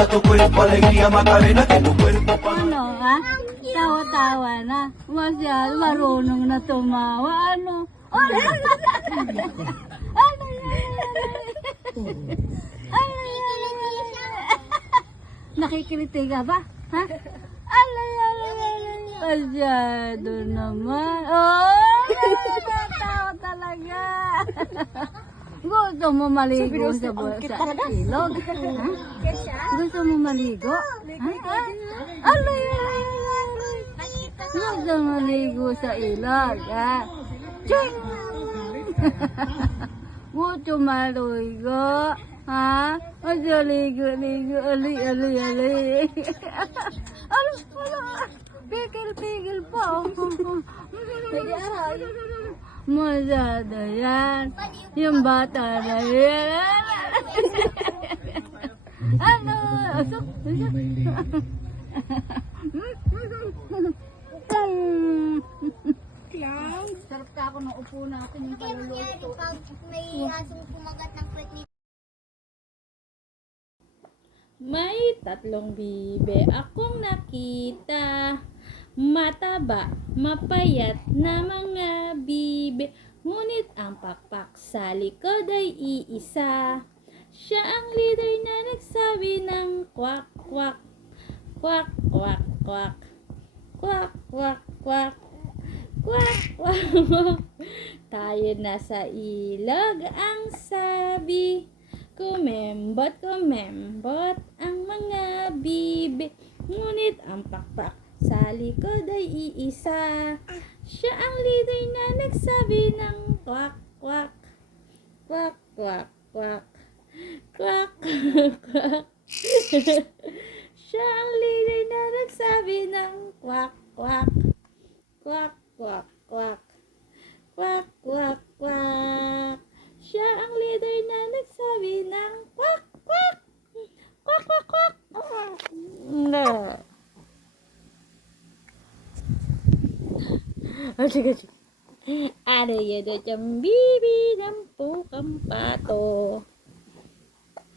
Dala tu cuerpo alegría Macarena, que tu cuerpo Ano, ha? Tawa-tawa na. Masyado marunong na tumawa. Ano? Ano yan? Ano yan? Nakikiliti ka ba? Ha? Ano yan? Masyado naman. Oh! Natawa talaga. Gusto mo maligo sa ilog? Ha? Gusto mo maligo? Ha? Ano yan? Gusto mo maligo sa ilog? Ha? Ching! Gusto maligo? Ha? Gusto ligo. Ali. Ano? Pigil pa. Masyado yan. Yung bata na yan. Ano? Usok. Sarap ka ako nung upo natin yung paluluto. Pag may asong kumagat ng kwet ni May 3 bibe akong nakita. Mataba, mapayat na mga bibe. Ngunit ang pakpak sa likod ay iisa. Siya ang leader na nagsabi ng kwak, kwak. Kwak, kwak, kwak. Kwak, kwak, kwak. Kwak, kwak. Tayo na sa ilog ang sabi. Kumembot ang mga bibe. Ngunit ang pakpak sa likod ay iisa. Siya ang leader na nagsabi ng kwak, kwak. Kwak, kwak, kwak. Kwak, kwak. Siya ang leader na nagsabi ng kwak, kwak. Kwak, kwak, kwak. Kwak, kwak, kwak. Siya ang leader na nagsabi ng kwak, kwak. Kwak, kwak, kwak. No. Sige. Ada ya dyan bibi ng pukang pato.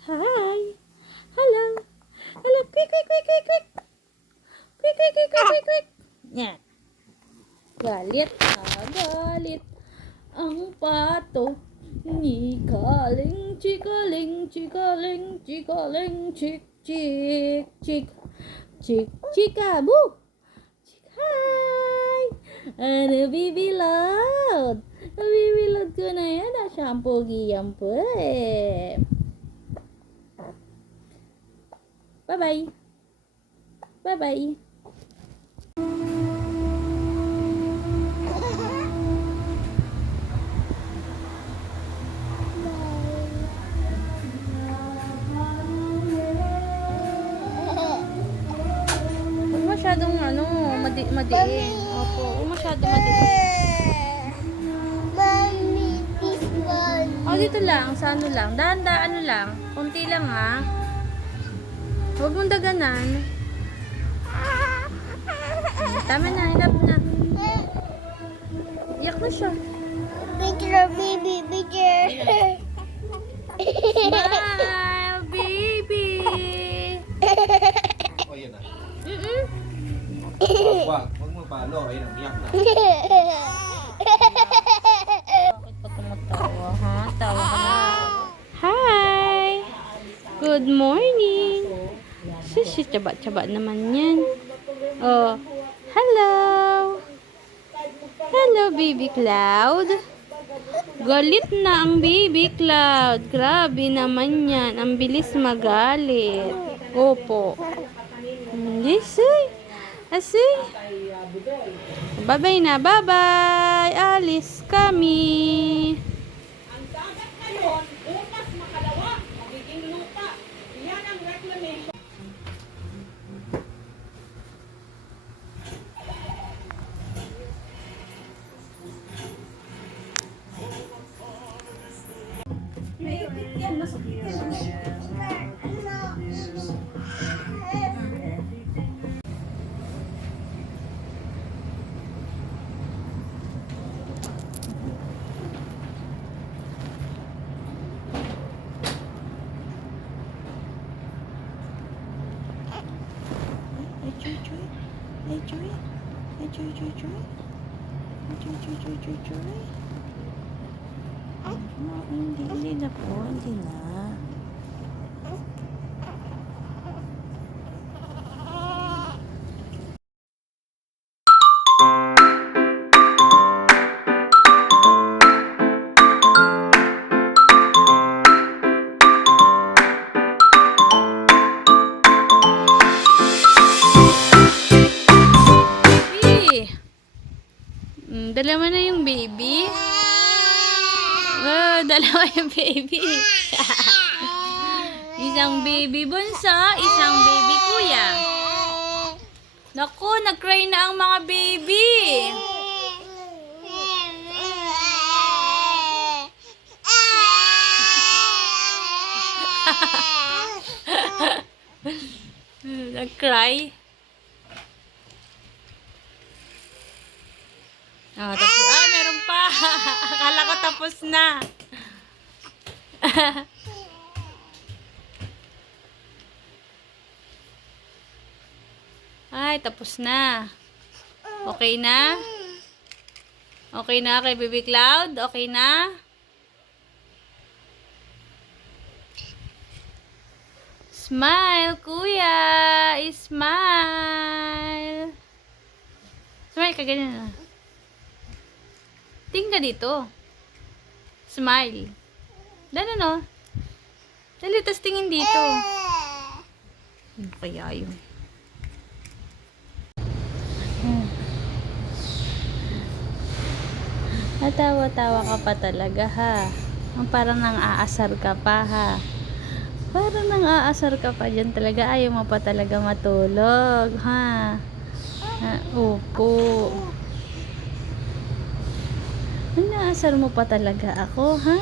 Hi. Hello. Quick. Quick. Yan. Galit ang pato. Ni chikaling, chik, chikabu. Hi! Ano bibilad? Bibilad ko na yan. Shampoo giyam po eh. Bye-bye. Masyadong madiin. Opo, masyadong madiin. Mommy, this one. Oh, dito lang, sa ano lang. Dahan-dahan lang. Kunti lang ha. Huwag mong daganan. Tama na, hinap na. Iyak na siya. Picture, baby, picture. Smile, baby. O, yan na. Mm-mm. Wag mo palo. Ayun, ang iyak na. Bakit pa tumatawa, ha? Tawa ka na. Hi! Good morning! Sisi, tsaba-tsaba naman yan. Oh, hello! Hello, baby cloud! Galit na ang baby cloud. Grabe naman yan. Ang bilis magalit. Opo. Asoy. Bye-bye na. Bye-bye. Alis kami. Ay, chuy, chuy. Ay, chuy. Ay, chuy, chuy, chuy. Ay, chuy, chuy, chuy, chuy, chuy. Hindi na po. Hindi na. Baby! Dalawa na yung baby. Wow, dalawa yung baby. Isang baby bunso, isang baby kuya. Naku, nag-cry na ang mga baby. Nag-cry. Oh, tapos, meron pa. Akala ko tapos na. Ay, tapos na. Okay na? Okay na kay Baby Cloud? Okay na? Smile, kuya! Smile! Smile ka ganyan na. Tingin ka dito. Smile. Dano no? Dali, tas tingin dito. Ano kaya yun? Natawa-tawa ka pa talaga ha. Parang nang-aasar ka pa ha. Parang nang-aasar ka pa dyan talaga. Ayaw mo pa talaga matulog ha. Opo. Nang-aasar mo pa talaga ako ha.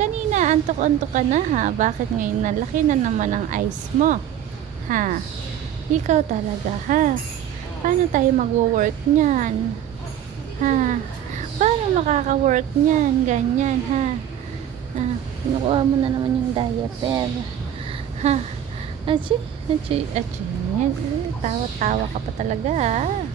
Kanina antok-antok ka na ha. Bakit ngayon nalaki na naman ang eyes mo? Ha? Ikaw talaga ha. Paano tayo mag-work niyan? Ha? Paano makaka-work niyan? Ganyan, ha? Kinukuha mo na naman yung diaper. Ha? Achi. Tawa-tawa ka pa talaga, ha?